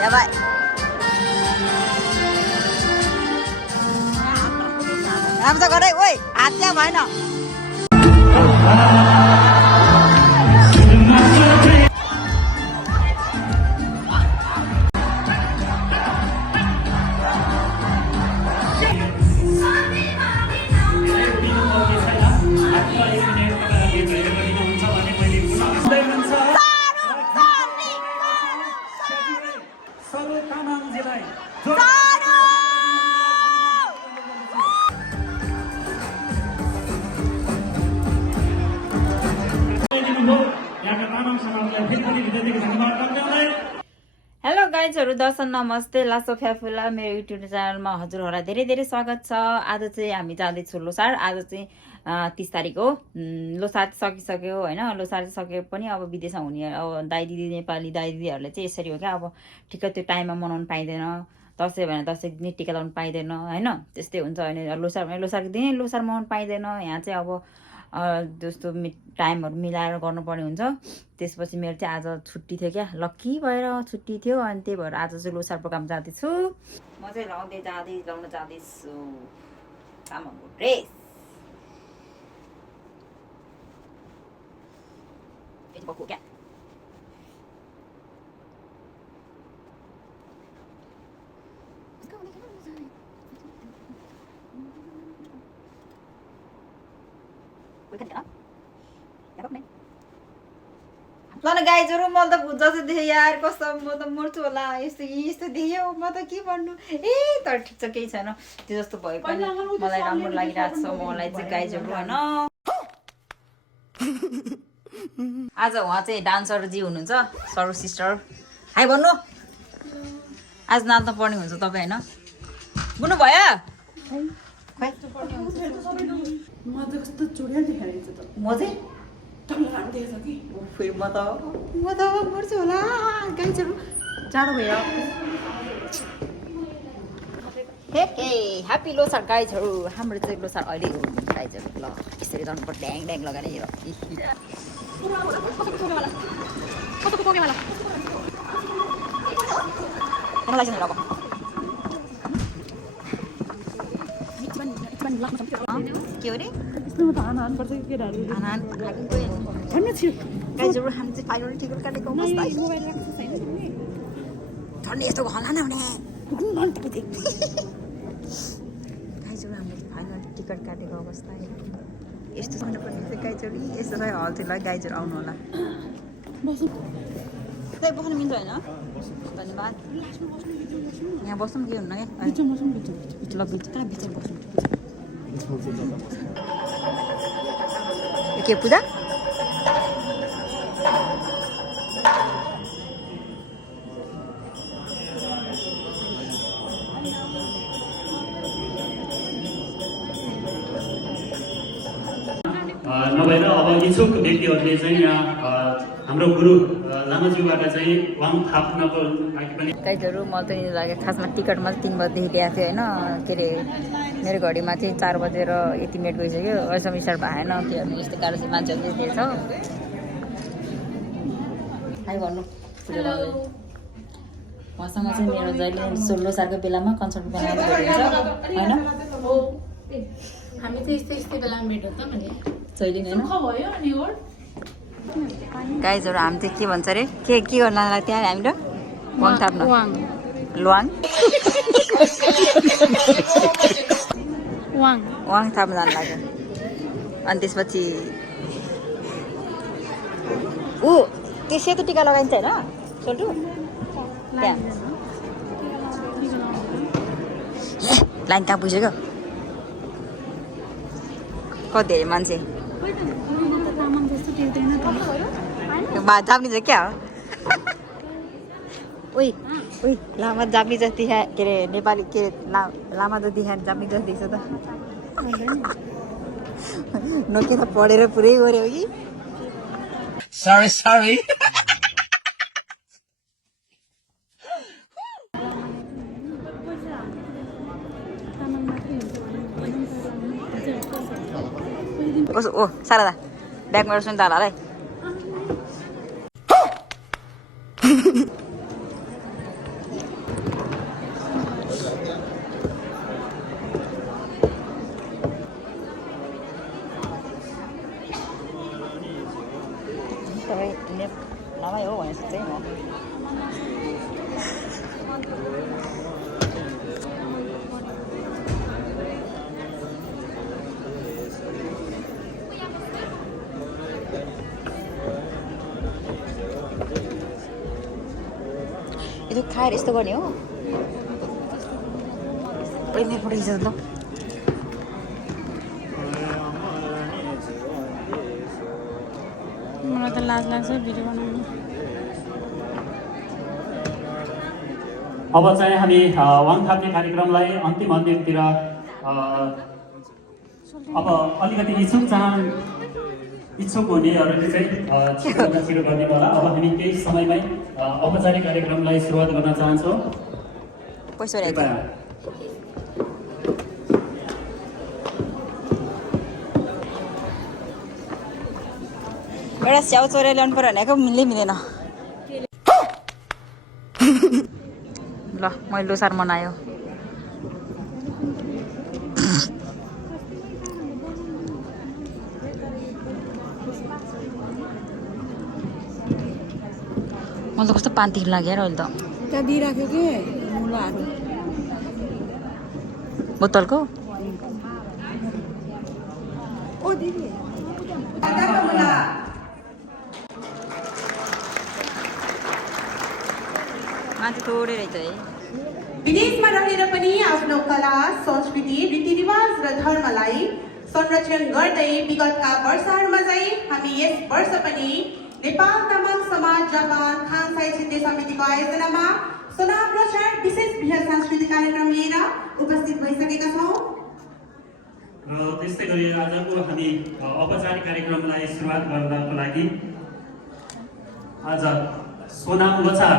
やばい。राम्रो गरे ओइ हात त्यहाँ भएन हेलो गाइजहरु दर्शन नमस्ते लासो फ्याफुला मेरो युट्युब च्यानलमा हजुरहरुलाई धेरै धेरै स्वागत छ। आज चाहिँ हामी जाँदैछौँ लोसार। आज चाहिँ 30 तारिक हो। लोसार सकिसक्यो हैन। लोसार सके पनि अब विदेशमा हुने अब दाइ दिदी नेपाली दाइ दिदीहरुले चाहिँ यसरी हो क्या। अब ठिक्क त्यो टाइममा मनाउन पाइदैन। दसैँ भने दसैँ दिन टिका लाउन पाइदैन हैन। त्यस्तै हुन्छ। अनि लोसार भने लोसारको दिन लोसार मनाउन पाइदैन। यहाँ चाहिँ अब जस्तो टाइमहरु मिलाएर गर्नुपर्ने हुन्छ। त्यसपछि मेरो चाहिँ आज छुट्टी थियो क्या। लक्की भएर छुट्टी थियो। अनि त्यही भएर आज चाहिँ लोसार प्रोग्राम जाँदैछु। म चाहिँ लाउन जाँदैछु तामाङको ड्रेस। फेसबुकको क्या ल न गाइजहरु म त जस्तो देखेँ यार कस्तो म त मर्छु होला। यस्तो देख्यो म त के भन्नु। तर ठिक छ केही छैन। त्यो जस्तो भए पनि मलाई राम्रो लागिरहेको छ। मलाई चाहिँ गाइजहरु हैन। आज उहाँ चाहिँ डान्सर जी हुनुहुन्छ सरु सिस्टर। हाई भन्नु। आज नाच्न पर्ने हुन्छ तपाईँ हैन। बुझ्नु भयो? म चाहिँ फेरि म त मर्छु होला। गाइजहरु जाडो भयो। हे ह्यापी लोसार गाइजहरु। हाम्रो चाहिँ लोसार अहिले हो गाइजहरु। ल यसरी गर्नुपर्छ ड्याङ ड्याङ लगाएर हेर। के हो रे गाइजहरु हामी चाहिँ फाइनल टिकट काटेको अवस्था झन् यस्तो होला न भने गाइजहरु हामीले फाइनल टिकट काटेको अवस्था यस्तो गर्नुपर्ने चाहिँ गाइजहरु यस्तो चाहिँ हल्थ्यो गाइजहरु आउनु होला। त्यही बस्नु मिल्छ होइन। धन्यवाद। यहाँ बस्नु के हुन्न क्या। ल बिच कहाँ बिच बस्नु के पूजा नभएर अब इच्छुक व्यक्तिहरूले चाहिँ यहाँ हाम्रो गुरु लामाज्यूबाट चाहिँ वाङ थाप्नको लागि पनि गाइजहरु म त लाग्यो खासमा टिकटमा 3 बजेदेखि ल्याएको थियो होइन। के अरे मेरो घडीमा चाहिँ 4 बजेर यति मिनट गइसक्यो। अहिलेसम्म स्टार्ट भएन। त्यो यस्तो गाह्रो चाहिँ मान्छेहरूले दिएछ। हाई भन्नु। उहाँसँग चाहिँ मेरो जहिले लोसारको बेलामा कन्सर्ट बेलामा भेट हुन्छ होइन। हामी चाहिँ यस्तै बेलामा भेट हुन्छ भने जहिले हैन। गाइजहरु हामी चाहिँ के भन्छ रे के गर्न लाग्यो त्यहाँ हामीलाई वाङ थाप्न लुवाङ वाङ थाप्न जानु लाग्यो। अनि त्यसपछि त्यो सेतो टिका लगाइन्छ होइन सोल्टु त्यहाँ लाइन कहाँ पुगिसक्यो। कति धेरै मान्छे जाप्ने चाहिँ क्या हो। ओइ लामा जाप्ने जति के अरे नेपाली के अरे लामा जति जाप्ने जति देख्छ त नोकेर पढेर पुरै गऱ्यो कि सरी ओ सारदा ब्यागमा एउटा सुन्दा होला है। सबै नेपालमै हो भने जस्तै म यो खाएर यस्तो गर्ने हो मेरो फोटो खिच्छ ल मलाई त लाज लाग्छ भिडियो बनाउनु अब चाहिँ हामी वाङ थाप्ने कार्यक्रमलाई अन्तिमतिर अब अलिकति इच्छुक हुनेहरूले चाहिँ छिटो गरिदिनु होला। अब हामी केही समयमै औपचारिक कार्यक्रमलाई सुरुवात गर्न चाहन्छौँ। पैसा कृपया एउटा स्याउ चोरेर ल्याउनु पर्यो भनेको मिल्दैन ल मैले लोसार मनायो मलाई त कस्तो पान्ती लाग्यो अहिले त त्यहाँ दिइराख्यो कि मुलाहरू बोतलको ओ दिदी मान्छे थोरै रहेछ है विदेशमा रहेर पनि आफ्नो कला संस्कृति रीतिरिवाज र धर्मलाई संरक्षण गर्दै विगतका वर्षहरूमा चाहिँ हामी यस वर्ष पनि नेपाल तामाङ समाज जापान खानसाई क्षेत्रीय समितिको आयोजनामा सोनाम लोछार विशेष बृहत सांस्कृतिक कार्यक्रम लिएर उपस्थित भइसकेका छौँ। र त्यस्तै गरी आजको हामी औपचारिक कार्यक्रमलाई सुरुवात गर्नको लागि आज सोनाम लोछार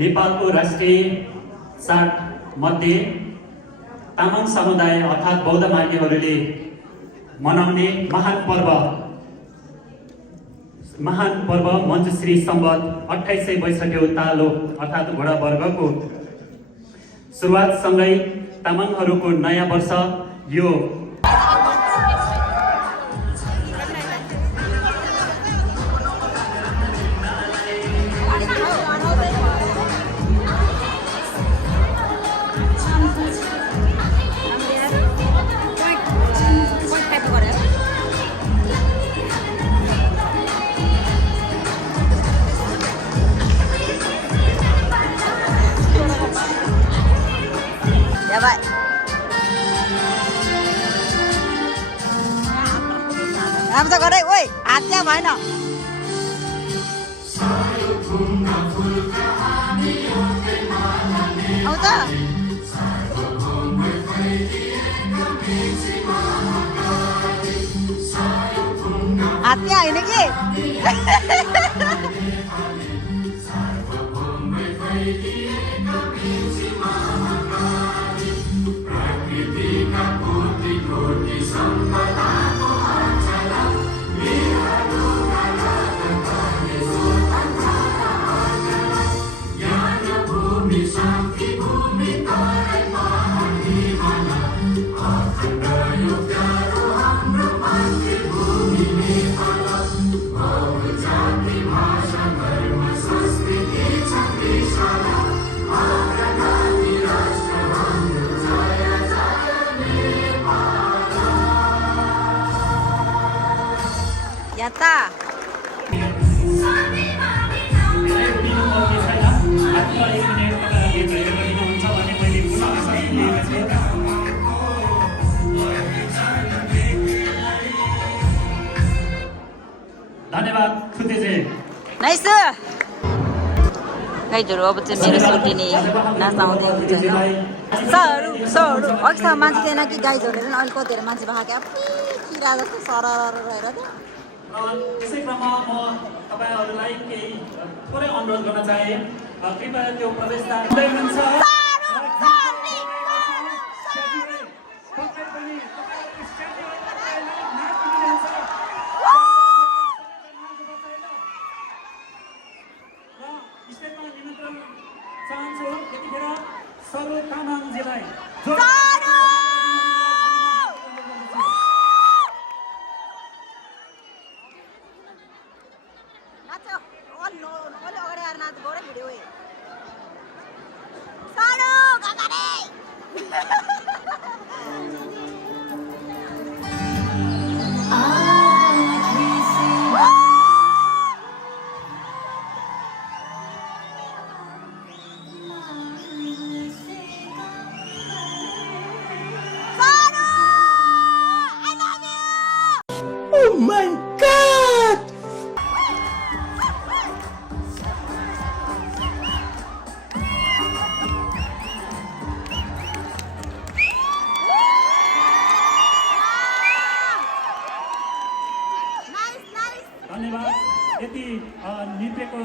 नेपालको राष्ट्रिय चाड मध्ये तामाङ समुदाय अर्थात् बौद्ध मार्गीहरूले मनाउने महान पर्व मञ्जुश्री सम्वत 2862 तालो अर्थात् घोडा वर्गको सुरुवातसँगै तामाङहरूको नयाँ वर्ष यो राम्रो त गरे ओइ हात त्यहाँ भएन आउँछ हात त्यहाँ होइन कि याता धन्यवाद खुतेजे नाइस गाइजहरू अब चाहिँ मेरो सुटिने नाच्न आउँदै हुन्छ सरहरू अघिसम्म मान्छे थिएन कि गाइजहरूले पनि अलिक कतिहरू मान्छे भएको किरा जस्तो सरर रहेर यसै क्रममा म तपाईँहरूलाई केही थोरै अनुरोध गर्न चाहे कृपया त्यो प्रवेशद्वार हुनुहुन्छ स्टेजमा निमन्त्रण चाहन्छु यतिखेर सरो तामाङजीलाई नाच्यो अलि अगाडि आएर नाच गरे भिडियो साडो गगरे धन्यवाद यति नृत्यको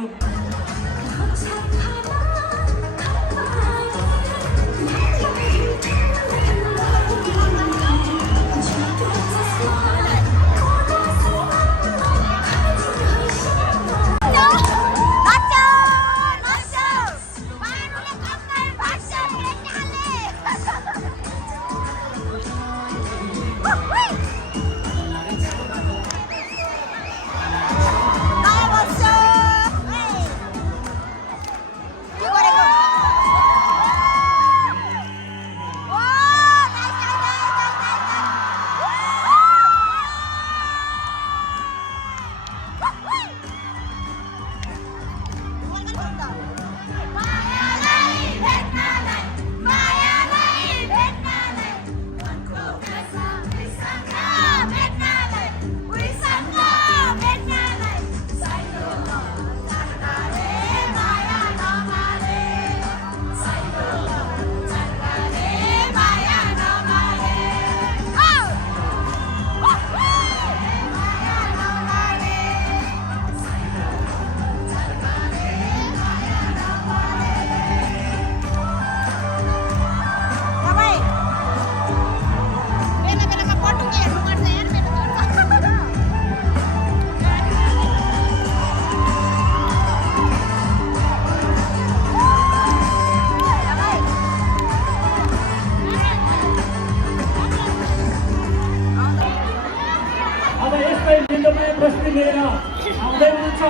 अब यस्तै विन्दोमय प्रस्तुति लिएर आउँदै हुनुहुन्छ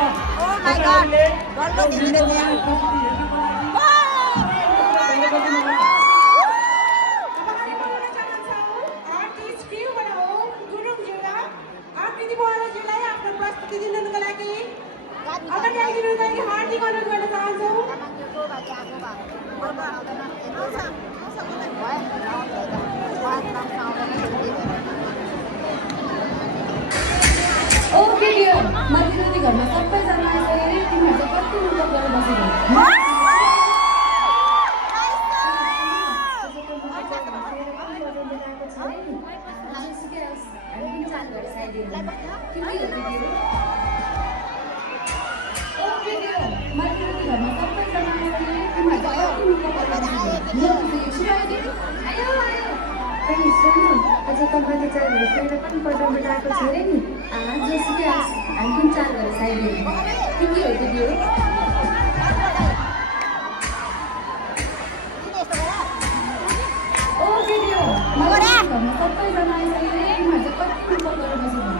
तपाईँहरूले यो विन्दोमय प्रस्तुति हेर्नको लागि तपाईहरु बोल्न चाहन्छौ आर्टिस्ट क्यूबाट हो गुरुङज्यूमा आकृति बहादुरज्यूलाई आफ्नो प्रस्तुति दिनुको लागि अगाडि आइदिनुको लागि हार्दिक अनुरोध गर्न चाहन्छौ ओके डियर माथि घरमा सबैजना आइसके तिमीहरू चाहिँ कति मिनट गरेर बसेको आज तपाईँले 4 घन्टा पनि पल्टाउनु आएको छ अरे नि जोसुकै हामी पनि 4 घन्टा साइड के हो दिदी ओ भिडियो मलाई घरमा सबैजना आइसके तिमीहरू चाहिँ कति मिनट गरेर बसेको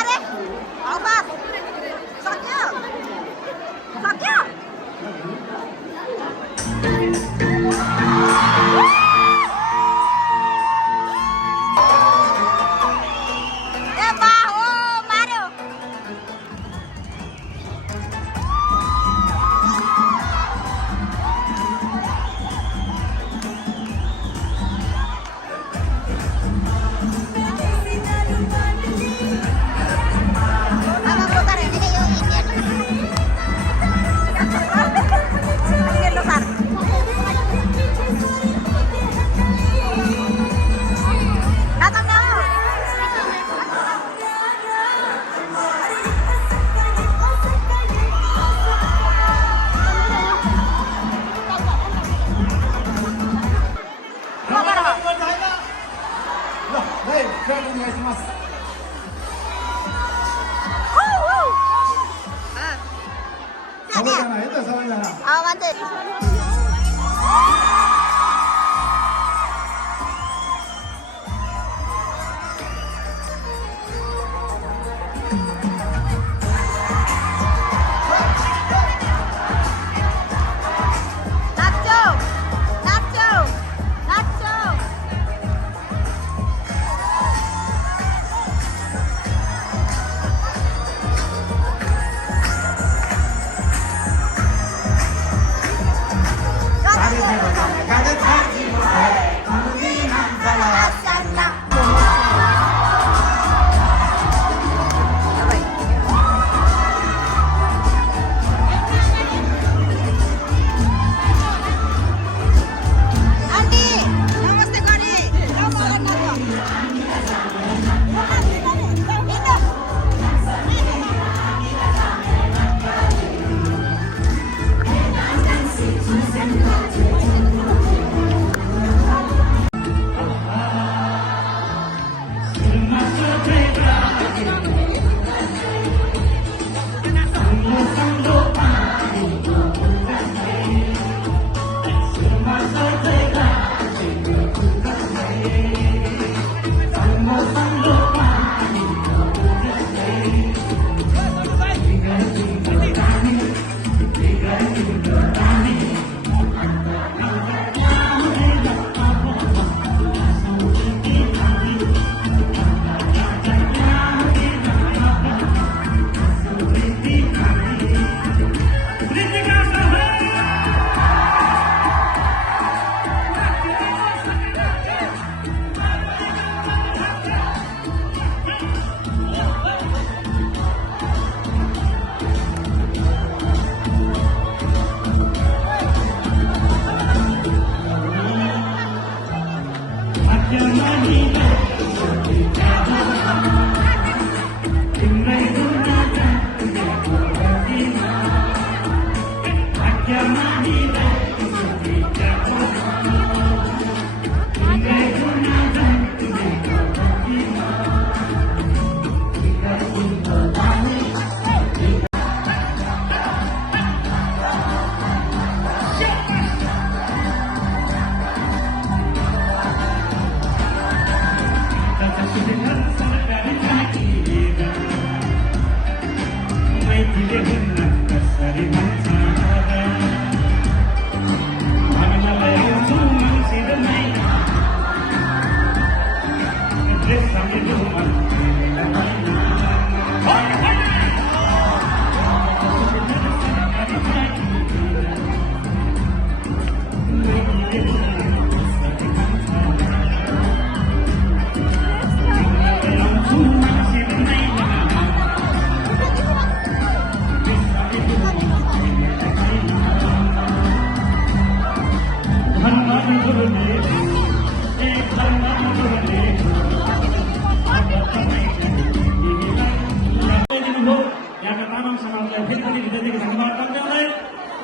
अरे हौ बस सक्यो नाचो नाचो नाचो आन्टी नमस्ते गरी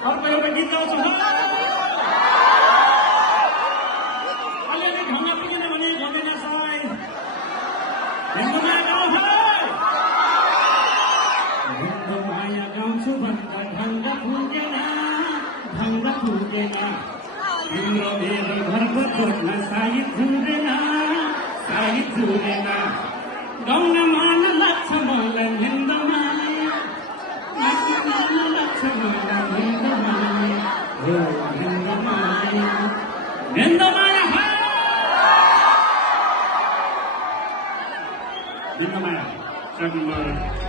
अर्को एउटा गीत गाउँछु अलिअलि ढङ्ग पुगेन भने गमेन सबै हिन्दू माया गाउँछु भन्दा ढङ्ग पुगेन तिम्रो मेरो घरको कोठमा साहित झुरेन गाउन मन लाग्छ मलाई हिन्दू माया मन लाग्छ मलाई हिन्दू माया Sarang